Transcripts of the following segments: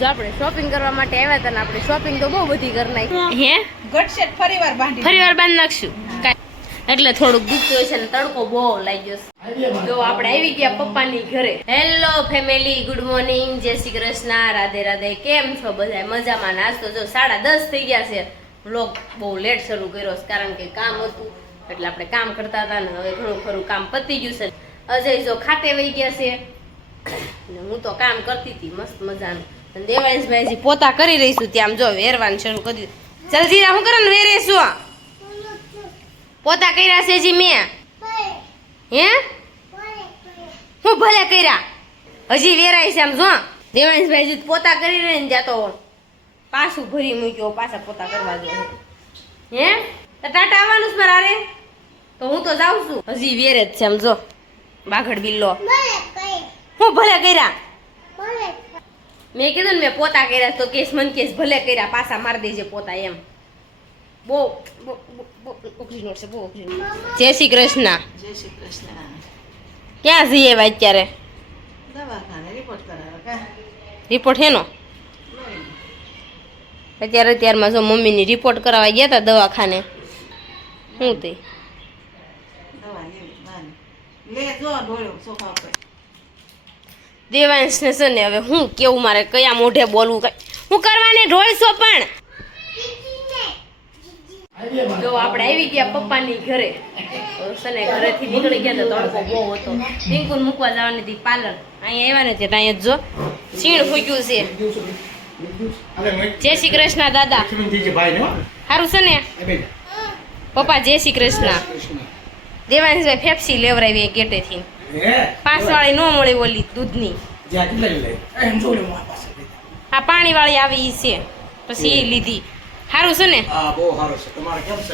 જો આપણે શોપિંગ કરવા માટે આવ્યા હતા ને આપણે શોપિંગ તો બહુ બધી કરી નાખી હે ગટસેટ ફરીવાર બાંધી નાખશું એટલે થોડુંક દુખતું હોય છે ને તડકો બહુ લાગ્યો છે જો આપણે આવી ગયા પપ્પાની ઘરે હેલો ફેમિલી ગુડ મોર્નિંગ જય શ્રી કૃષ્ણ રાધે રાધે કેમ છો બધા મજામાં આજ તો જો 10:30 થઈ ગયા છે વ્લોગ બહુ લેટ શરૂ કર્યો છે કારણ કે કામ હતું એટલે આપણે કામ કરતા હતા ને હવે ઘણું ખરું કામ પતી ગયું છે અજય જો ખાતે વહી ગયા છે ને હું તો કામ કરતી હતી મસ્ત મજાનું અને દેવાંશભાઈ પોતા કરી રહી છું ત્યાં જો વેરવાનું શરૂ કરી દીધું જલ્દી હું કરે ને વેરે શું પોતા કર્યા છે જી મેં હે હું ભલે કર્યા હજી વેરાય છે આમ જો દેવાંશભાઈ પોતા કરી રહી ને ત્યાં તો પાછું ભરી મૂક્યો પાછા પોતા કરવા ગયા હે તો ટાટા આવવાનું છે મારે તો હું તો જાઉં છું હજી વેરે જ છે આમ જો બાઘડ બિલ્લો હું ભલે કર્યા મેં કીધું ને મેં પોતા કર્યા તો કેસ મન કેસ ભલે કર્યા પાછા મારી દેજે પોતા એમ બહુ ઉકળીનો છે બહુ ઉકળીનો જય શ્રી કૃષ્ણ જય શ્રી કૃષ્ણ ક્યાં જઈએ અત્યારે દવાખાને રિપોર્ટ કરાવવા રિપોર્ટ હેનો અત્યારમાં જો મમ્મીની રિપોર્ટ કરાવવા ગયા હતા દવાખાને શું તે દવા લે જો ડોળ્યો સોફા ઉપર દેવાંશને છે ને હવે હું કેવું મારે કયા મોઢે બોલવું કઈ હું કરવાને ઢોળશો પણ જો આપણે આવી ગયા પપ્પાની ઘરે સને ઘરેથી નીકળી ગયા તો તડકો બહુ હતો પિંકુને મૂકવા જવાની હતી પાર્લર અહીંયા આવ્યા ને ત્યાં જ જો સીણ ફૂક્યું છે જય શ્રી કૃષ્ણ દાદા સારું છે ને પપ્પા જય શ્રી કૃષ્ણ દેવાંશભાઈ ફેફસી લેવરાવી ગેટેથી 5 વાળી નો મળી ઓલી દૂધની આ પાણી વાળી આવી છે પછી એ લીધી સારું છે ને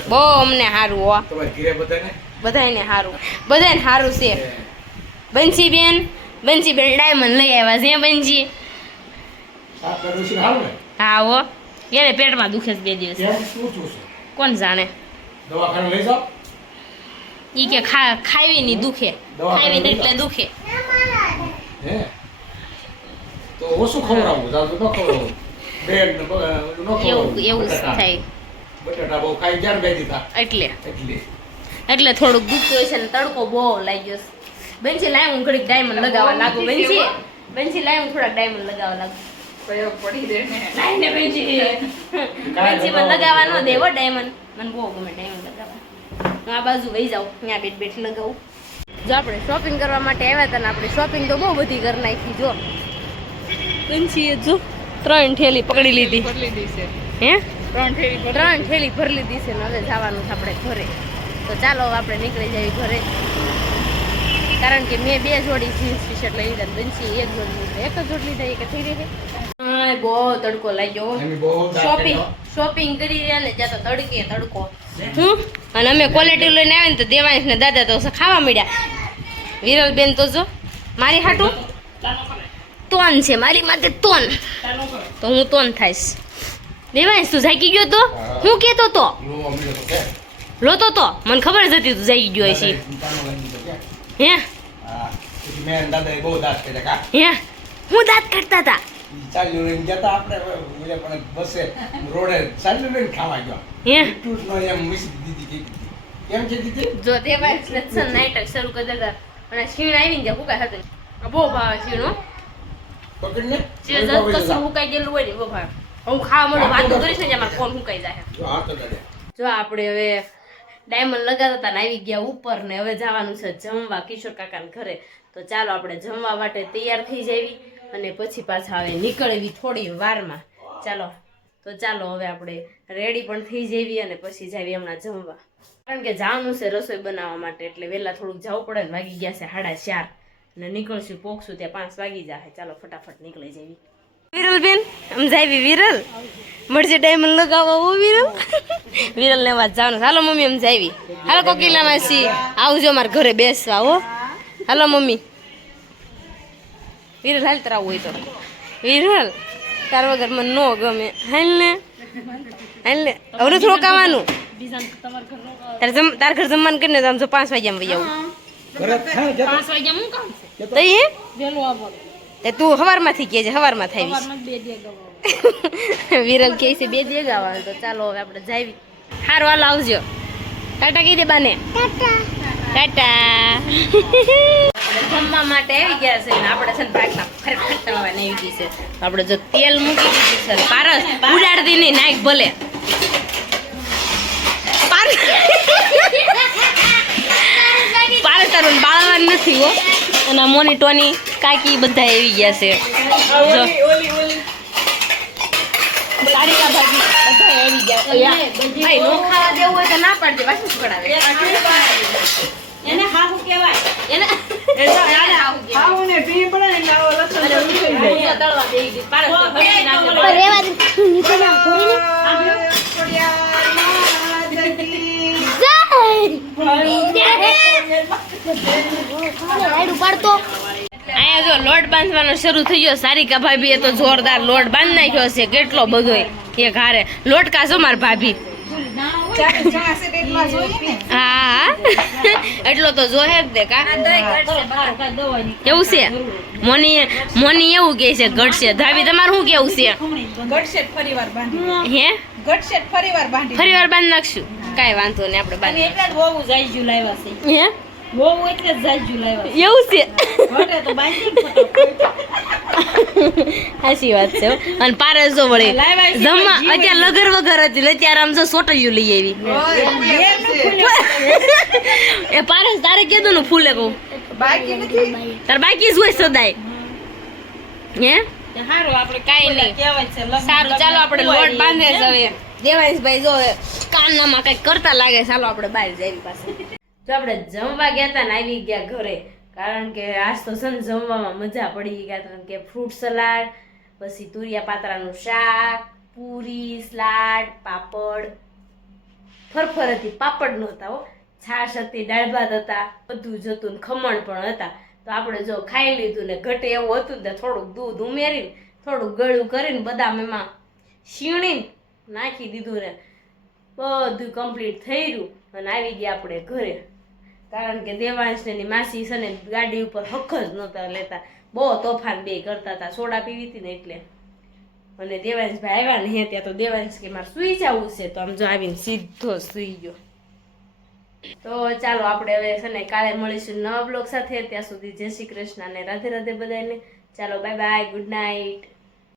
બહુ અમને સારું હો બધાને સારું છે બંસીબેન ડાયમંડ લઈ આવ્યા છે બંસી હા હો એને પેટમાં દુખે છે 2 દિવસ કોણ જાણે ઈ કે ખાવી ની દુખે ખાવી ને એટલે દુખે તો ઓછું ખવડાવું જાજુ ન ખવડાવું બ્રેડ એવું થાય બટાટા બહુ ખાઈ જાર બે દીધા એટલે થોડુંક દુખતું હોય છે ને તડકો બહુ લાગ્યો છે બંસી લાય હું ઘડીક ડાયમંડ લગાવવા લાગુ બંસી લાય હું થોડાક ડાયમંડ લગાવવા લાગુ પ્રયોગ પડી દે ને લાય ને બંસી મને લગાવવા ન દેવો ડાયમંડ મને બહુ ગમે ડાયમંડ લગાવવા હું આ બાજુ વહી જાઉં ત્યાં બેઠ લગાવું જો આપણે શોપિંગ કરવા માટે આવ્યા હતા ને આપણે શોપિંગ તો બહુ બધી કરી નાખી જો બંસીએ જો 3 થેલી પકડી લીધી હે 3 થેલી ભરી લીધી છે ને હવે જવાનું છે આપણે ઘરે તો ચાલો હવે આપણે નીકળી જઈએ ઘરે કારણ કે મેં 2 જોડી જીન્સ ટી શર્ટ લઈ લીધા બંસી 1 જોડી લીધી 1 જ જોડી લીધા એ કે થઈ રહી છે બહુ તડકો લાગ્યો શોપિંગ કરી રહ્યા ને ત્યાં તો તડકો અને અમે ક્વોલિટી લઈને આવ્યા ને તો દેવાંશ ને દાદા તો ખાવા મળ્યા વિરલબેન તો જો મારી હાટું તોન છે મારી માથે તોન તો હું તોન થાઈશ દેવાંશ તું જાગી ગયો તો હું કેતો તો લોતો તો મને ખબર જ હતી તું જાગી ગયો છે હે હે હું દાંત કાઢતા હતા ચાલ્યું લઈને જતા આપણે પણ બસે રોડે ચાલ્યું લઈને ખાવા ગયા હે ટૂટ નો એમ મિસ દીદી કેમ છે દીદી જો દેવાંશ લેસન નાઈટ શરૂ કરી દેતા અને સીણ આવીને ત્યાં હુકાય હતું બહુ ભાવે સીણો પકડને જે જત કસું હુકાઈ ગયેલું હોય ને બહુ ભાવે હું ખાવા મળું વાતો કરીશ ને મારા ફોન હુકાઈ જાય જો આપણે હવે ડાયમંડ લગાવતા હતા ને આવી ગયા ઉપર ને હવે જવાનું છે જમવા કિશોર કાકાના ઘરે તો ચાલો આપણે જમવા માટે તૈયાર થઈ જાવી અને પછી પાછા હવે નીકળવી થોડી વારમાં ચાલો હવે આપણે રેડી પણ થઈ જઈએ અને પછી જાવી હમણાં જમવા કારણ કે જવાનું છે રસોઈ બનાવવા માટે એટલે વહેલા થોડુંક જવું પડે ને વાગી ગયા છે 4:30 અને નીકળશું પોકશું ત્યાં 5 વાગી જાય ચાલો ફટાફટ નીકળી જઈએ વિરલબેન આમ જાવી વિરલ મળશે ડાયમંડ લગાવવા હો વિરલ ને વાત જવાનું હાલો મમ્મી આમ જાવી હાલો કોકિલા માસી આવજો મારા ઘરે બેસવા હો હાલો મમ્મી વિરલ હાલ તરાવું હોય તો વિરલ તાર વગર મને નો ગમે હાલ ને હવે થોડુંક આવવાનું તાર ઘર જમવાનું કરીને તો આમ 5 વાગ્યામાં વહી આવું 5 વાગ્યા હું કામ છે તો એ તે તું હવારમાંથી કહેજે હવારમાં થાય વિરલ કહે છે 2 દે ગાવાનું તો ચાલો હવે આપણે જાવી હારું હાલો આવજો ટાટા કહી દે બાને ટાટા જમવા માટે આવી ગયા છે ને આપણે છે ને ભાગના ફરફરવાની આવી ગઈ છે તો આપણે જો તેલ મૂકી દીધું છે પારસ ઉડાડતી નહીં નાખ ભલે પારસ તારું બાળવાનું નથી હો અને મોની ટોની કાકી બધા આવી ગયા છે જો સારિકા ભાભી બધા આવી ગયા ભાઈ નો ખાવા દેવું હોય તો ના પાડજે પાછું પડાવે એને હાહુ કહેવાય એને હાહુ ખાવું ને પી પડે ને આવો લસણ તળવા દેઈ દી પારસ તો હળી નાખે રેવા દે નીચે ના ઘોરીને રાઈડ ઉપાડતો અહીંયા જો લોટ બાંધવાનો શરૂ થઈ ગયો સારિકા ભાભી એ તો જોરદાર લોટ બાંધ નાખ્યો છે કેટલો બધો એક હારે લોટ કાસો માર ભાભી હા એટલો તો જોહે જ દે કા કેવું છે મોની એવું કે છે ઘટશે ભાભી તમારું શું કેવું છે ગટસેટ ફરીવાર બાંધી હે ગટસેટ ફરીવાર બાંધી ફરીવાર બાંધી નાખશું કાંઈ વાંધો નહીં આપણે બાંધી એટલે જ બહુ જાજુ લાવ્યા છે હે બહુ એટલે જ જાજુ લાવ્યા એવું છે ઘટે તો બાંધી સાચી વાત છે હો. અને પારસ જો વળી જમવા અત્યારે લગર વગર હતી ને ત્યારે આમ જો સોટલિયું લઈ આવી એ પારસ તારે કીધું ને ફૂલે કહું બાકી નથી તાર બાકી જ હોય સદાય હે સારું આપણે કાંઈ નહીં કહેવાય છે લગ્ન સારું ચાલો આપણે લોટ બાંધે છે હવે દેવાંશભાઈ જો હવે કાનનામાં કઈક કરતા લાગે ચાલો આપણે બહાર જઈએ પાસે જો આપણે જમવા ગયા હતા ને આવી ગયા ઘરે કારણ કે આજ તો છે ને જમવામાં મજા પડી ગયા કારણ કે ફ્રૂટ સલાડ પછી તુરિયા પાતરાનું શાક પૂરી સલાડ પાપડ ફરફર હતી પાપડ નહોતા હો છાશ હતી દાળ ભાત હતા બધું જ હતું ને ખમણ પણ હતા તો આપણે જો ખાઈ લીધું ને ઘટે એવું હતું ને થોડુંક દૂધ ઉમેરીને થોડુંક ગળું કરીને બદામ એમાં શીણીને નાખી દીધું ને બધું કમ્પ્લીટ થઈ રહ્યું અને આવી ગયા આપણે ઘરે કારણ કે દેવાંશ ને એની માસી છે ને ગાડી ઉપર હક જ નહોતા લેતા બહુ તોફાન બે કરતા હતા સોડા પીવી હતી ને એટલે અને દેવાંશભાઈ આવ્યા ને ત્યાં તો દેવાંશ કે મારે સુઈ જવું છે તો આમ જો આવીને સીધો સુઈ ગયો તો ચાલો આપણે હવે છે ને કાલે મળીશું નવા બ્લોગ સાથે ત્યાં સુધી જય શ્રી કૃષ્ણ અને રાધે રાધે બધાને ચાલો બાય બાય ગુડ નાઇટ